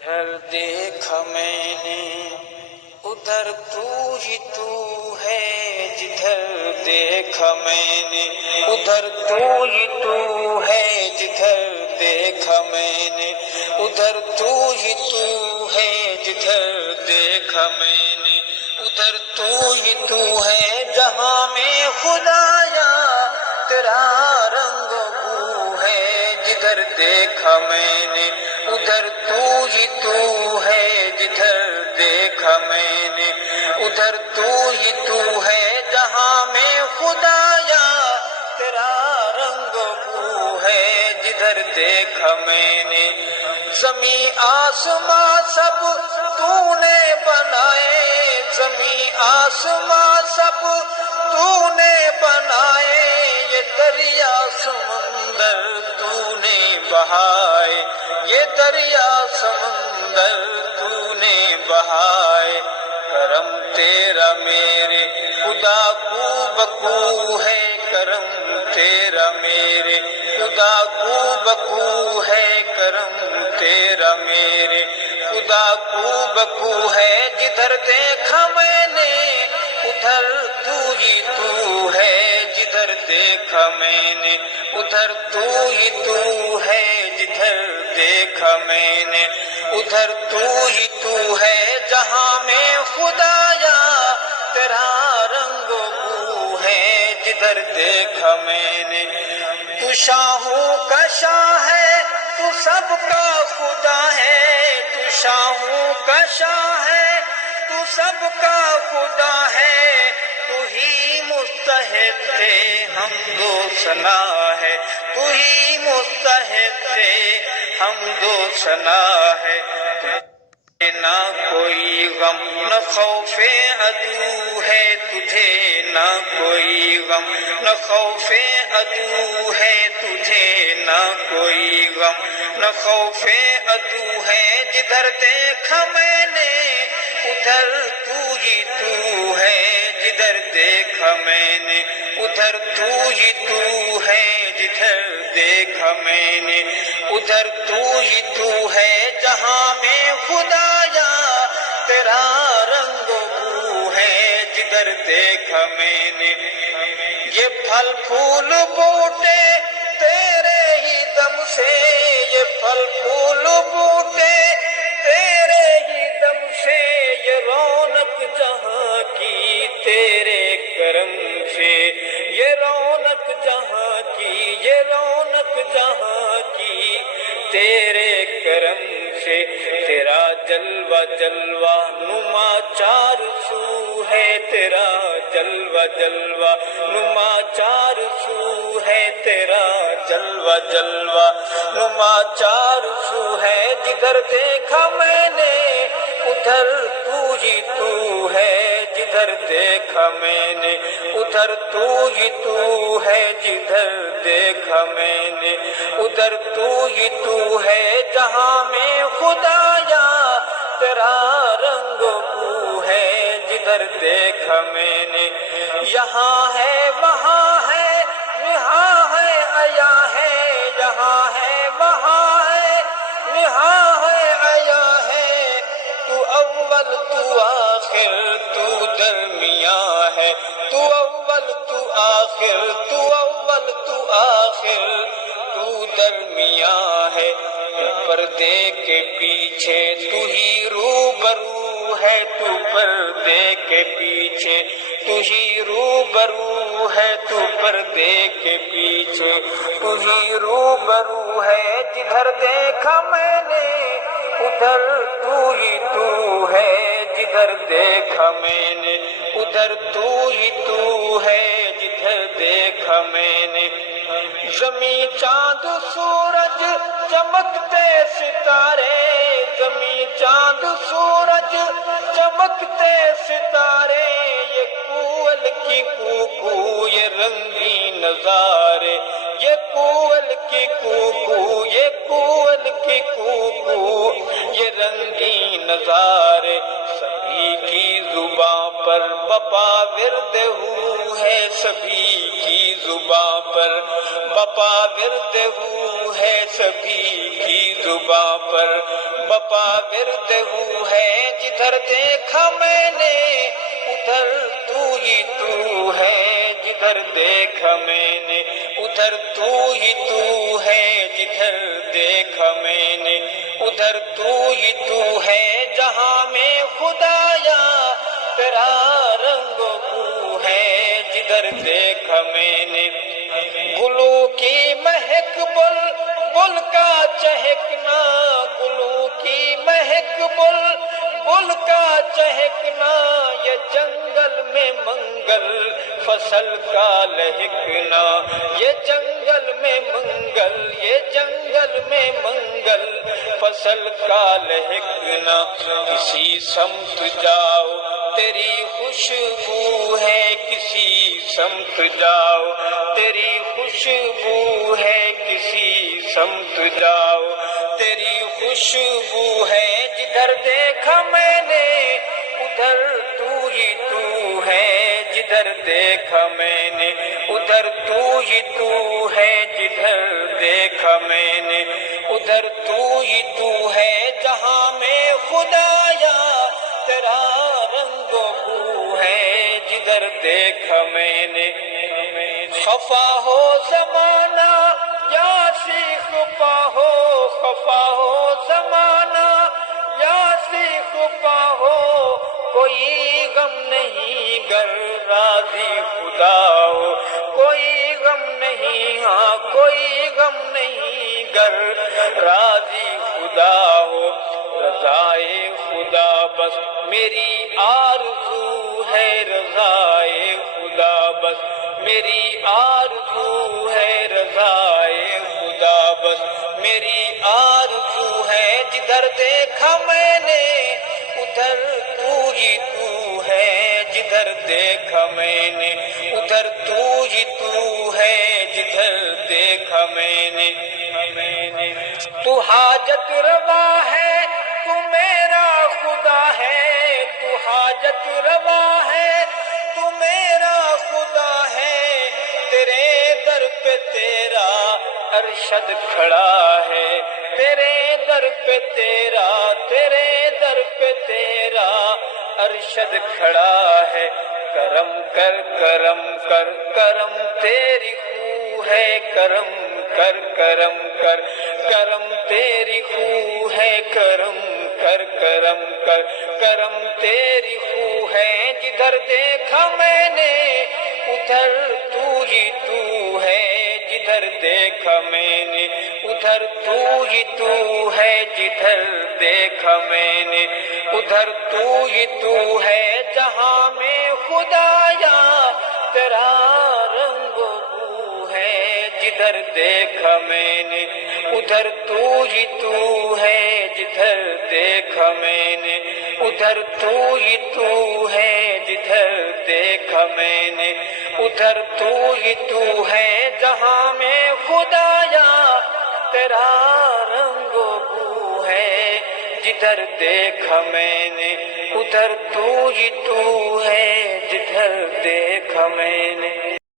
ادھر دیکھا میں نے ادھر تو ہی تو ہے، جدھر دیکھا میں نے ادھر تو ہی تو ہے، جدھر دیکھا میں نے ادھر تو ہی تو ہے، جدھر دیکھا میں نے ادھر تو ہی تو ہے، جہاں میں خدایا تیرا رنگ بو ہے، جدھر دیکھا میں نے ادھر تو ہی تو ہے، جدھر دیکھا میں نے ادھر تو ہی تو ہے، جہاں میں خدایا تیرا رنگ بو ہے، جدھر دیکھا میں نے زمین آسماں سب تو نے بنائے، زمین آسماں سب تو نے بنائے، یہ دریا سمندر تو نے بہائے، یہ دریا سمندر تو نے بہائے، کرم تیرا میرے خدا کو بکو ہے، کرم تیرا میرے خدا کو بکو ہے، کرم تیرا میرے خدا کو بکو ہے، جدھر دیکھا میں نے ادھر تو ہی تو ہے، جدھر دیکھا میں نے ادھر تو ہی تو ہے، جدھر دیکھا میں نے ادھر تو ہی تو ہے، جہاں میں خدایا تیرا رنگ بو ہے، جدھر دیکھا میں نے تو شاہوں کا شاہ ہے، تو سب کا خدا ہے، تو شاہوں کا شاہ ہے، تو سب کا خدا ہے، تو ہی مستحق حمد و ثنا ہے، تو ہی مستحق حمد و ثنا ہے، نہ کوئی غم نہ خوف عدو ہے تجھے، نہ کوئی غم نہ خوف عدو ہے تجھے، نہ کوئی غم نہ خوف عدو ہے، جدھر دیکھا میں نے ادھر تو ہی تو ہے، جدھر دیکھا میں نے ادھر تو ہی تو ہے، جدھر دیکھا میں نے ادھر تو ہی تو ہے، جہاں میں خدایا تیرا رنگ بو ہے، جدھر دیکھا میں نے یہ پھل پھول بوٹے تیرے ہی دم سے، یہ پھل پھول بوٹے تیرے ہی دم سے، یہ رونق جہاں کی تیرے کرم سے، یہ رونق جہاں کی، یہ رونق جہاں کی تیرے کرم سے، تیرا جلوہ جلوہ نما چار سو ہے، تیرا جلوہ جلوہ نما چار سو ہے، تیرا جلوہ جلوہ نما چار سو ہے، جدھر دیکھا میں نے ادھر تو ہی تو ہے، جدھر دیکھا میں نے ادھر تو ہی تو ہے، جدھر دیکھا میں نے ادھر تو ہی تو ہے، جہاں میں خدایا تیرا رنگ بو ہے، جدھر دیکھا میں نے یہاں ہے وہاں ہے، یہاں ہے آیا ہے، یہاں ہے وہاں ہے، یہاں ہے آیا ہے، تو اول تو آخر تو درمیاں ہے، تو اول تو آخر، تو اول تو آخر تو درمیاں ہے، پردے کے پیچھے تو ہی روبرو ہے، تو پردے کے پیچھے تو ہی روبرو ہے، تو پردے کے پیچھے تو ہی روبرو ہے، جدھر دیکھا میں نے ادھر تو ہی تو ہے، جدھر دیکھا میں نے ادھر تو ہی تو ہے، جدھر دیکھا میں نے زمین چاند سورج چمکتے ستارے، زمین چاند سورج چمکتے ستارے، یہ کوئل کی کوکو یہ رنگین نظارے، یہ کوئل کی کوکو، یہ کوئل کی کوکو یہ رنگین نظارے، سبھی کی زباں پر بپا ورد ہو ہے، سبھی کی زباں پر بپا ورد ہو ہے، سبھی کی زباں پر بپا ورد ہو ہے، جدھر دیکھا میں نے ادھر تو ہی تو ہے، جدھر دیکھا میں نے ادھر تو ہی تو ہے، جدھر دیکھا میں نے ادھر تو ہی تو ہے، جہاں میں خدایا تیرا رنگ و بو ہے، جدھر دیکھا میں نے گلوں کی مہک بل بل کا چہکنا، گلوں کی مہک بل بل کا چہکنا، یہ جنگل میں منگل فصل کا لہکنا، یہ جنگل میں منگل، یہ جنگل میں منگل فصل کا لہکنا، کسی سمت جاؤ تیری خوشبو ہے، کسی سمت جاؤ تیری خوشبو ہے، کسی سمت جاؤ تیری خوشبو ہے، جدھر دیکھا میں نے ادھر تو ہی تو ہے، جدھر دیکھا میں نے ادھر تو ہی تو ہے، جدھر دیکھا میں نے ادھر تو ہی تو ہے، جہاں میں خدایا تیرا رنگ و بو ہے، جدھر دیکھا میں نے خفا ہو زمانہ یا سیخ پا ہو، خفا ہو زمانہ یا سیخ پا ہو، کوئی غم نہیں گر راضی خدا ہو، کوئی غم نہیں، ہاں کوئی غم نہیں گر راضی خدا ہو، رضائے خدا بس میری آرزو ہے، رضائے خدا بس میری آرزو ہے، رضائے خدا بس میری آرزو ہے، جدھر دیکھا میں نے ادھر تو ہی تو ہے، جدھر دیکھا میں نے ادھر تو ہی تو ہے، جدھر دیکھا میں نے تو حاجت روا ہے، تو میرا خدا ہے، تو حاجت روا ہے، تو میرا خدا ہے، تیرے در پہ تیرا ارشد کھڑا ہے، تیرے در پہ تیرا، تیرے در پہ تیرا ارشد کھڑا ہے، کرم کر کرم کر کرم تیری خو ہے، کرم کر کرم کر کرم تیری خو ہے، کرم کر کرم کر کرم تیری خو ہے، جدھر دیکھا میں نے ادھر تو ہی تو ہے، جدھر دیکھا میں نے ادھر تو ہی تو ہے، جدھر دیکھا میں نے ادھر تو ہی تو ہے، جہاں میں خدایا تیرا رنگ و بو ہے، جدھر دیکھا میں نے ادھر تو ہی تو ہے، جدھر دیکھا میں نے ادھر تو ہی تو ہے، جدھر دیکھا میں نے ادھر تو ہی تو ہے، جہاں میں خدایا تیرا رنگ و بو ہے، جدھر دیکھا میں نے ادھر تو ہی تو ہے، جدھر دیکھا میں نے